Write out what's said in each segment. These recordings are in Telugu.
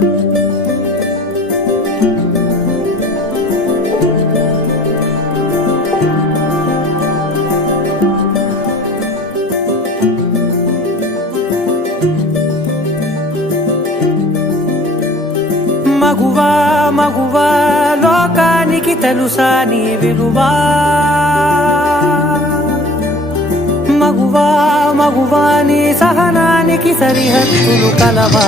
మగువా మగువా లోకానికి తెలుసా నీ విలువా, మగువా మగువా నీ సహనానికి సరిహద్దులు కలవా,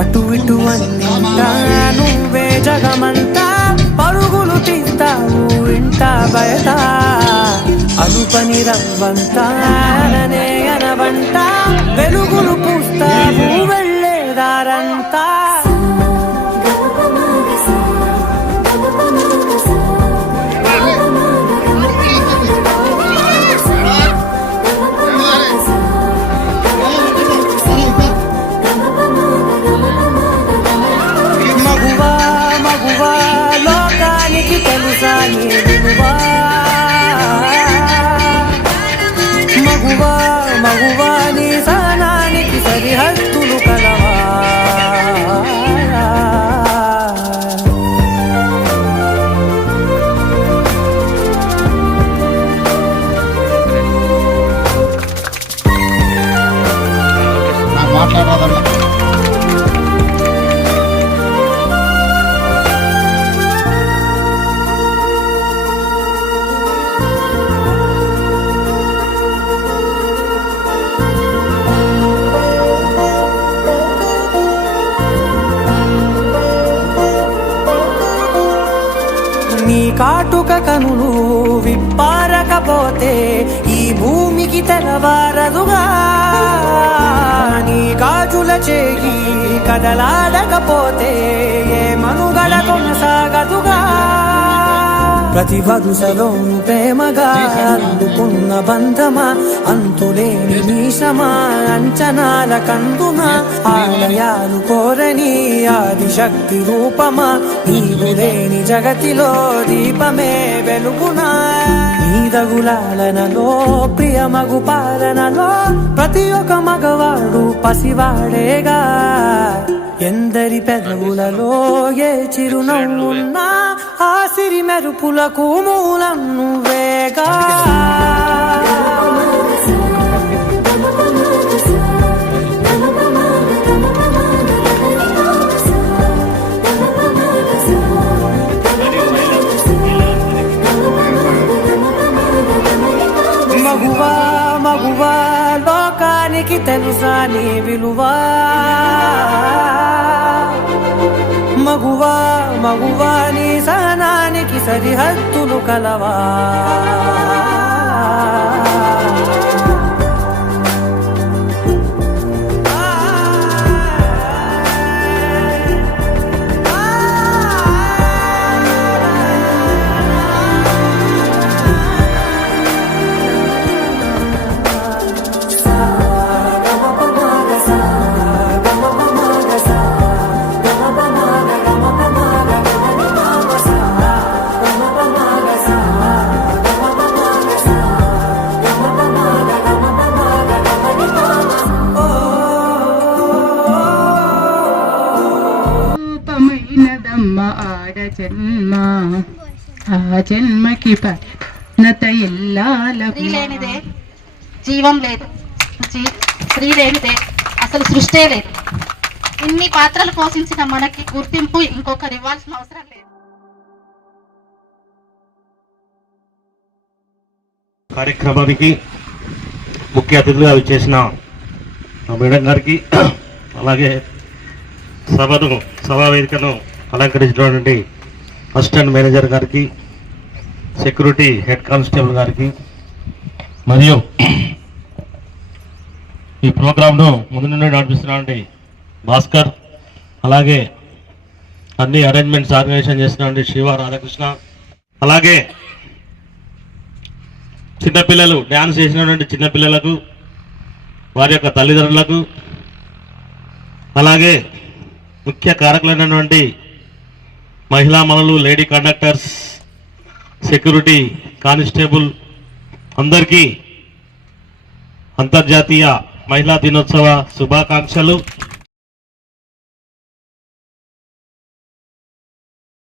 అటు ఇటు అన్నింటా నువ్వే జగమంతా, పరుగులు తీస్తావు ఇంట బయట, అలుపని రవ్వంతా అననే అనవంట, వెలుగులు పూస్తావు వెళ్ళేదారంతా. మగువా మగువా లోకానికి తెలుసా నీ విలువా, మగువా మగువా నీ సహనానికి సరిహద్దులు కలవా. నీ కాటుక కనులు విప్పారకపోతే ఈ భూమికి తెలవారదుగా, నీ గాజుల చేయి కదలాడకపోతే ఏ మనుగడ కొనసాగదుగా. ప్రతి వరుసలోను ప్రేమగా అందుకున్న బంధమా, అంతులేని నీశమా అంచనాల కందున, ఆలయాలు కోరని ఆదిశక్తి రూపమా, నీవు లేని జగతిలో దీపమే వెలుగునా. నీదగులాలనలో ప్రియమగు పాలనలో ప్రతి ఒక్క మగవాడు పసివాడేగా, ఎందరి పెదవులలో ఏ చిరునవ్వున్నా ఆ సిరి మెరుపులకు మూలం నువ్వేగా. మగువా మగువా లోకానికి తెలుసా నీ విలువా, మగువా మగువా నీ సహనానికి సరిహద్దులు కలవా. జన్మ ఆ జన్మకి పరిణత ఇల్లాలకు. స్త్రీ లేనిదే జీవం లేదు, స్త్రీ లేనిదే అసలు సృష్టే లేదు. ఇన్ని పాత్రలు పోషించిన మనకి గుర్తింపు ఇంకొకరు ఇవ్వాల్సిన అవసరం లేదు. కార్యక్రమానికి ముఖ్య అతిథులుగా విచ్చేసిన మేడం గారికి, అలాగే సభా వేదికను అలంకరించినటువంటి అసిస్టెంట్ మేనేజర్ గారికి, సెక్యూరిటీ హెడ్ కానిస్టేబుల్ గారికి, మరియు ఈ ప్రోగ్రాంను ముందు నుండి నడిపిస్తున్నటువంటి భాస్కర్, అలాగే అన్ని అరేంజ్మెంట్స్ ఆర్గనైజేషన్ చేసినటువంటి శివ రాధాకృష్ణ, అలాగే చిన్నపిల్లలు డ్యాన్స్ చేసినటువంటి చిన్నపిల్లలకు, వారి యొక్క తల్లిదండ్రులకు, అలాగే ముఖ్య కారకులైనటువంటి మహిళా మనులు, లేడీ కండక్టర్స్, సెక్యూరిటీ కానిస్టేబుల్ అందరికీ అంతర్జాతీయ మహిళా దినోత్సవ శుభాకాంక్షలు.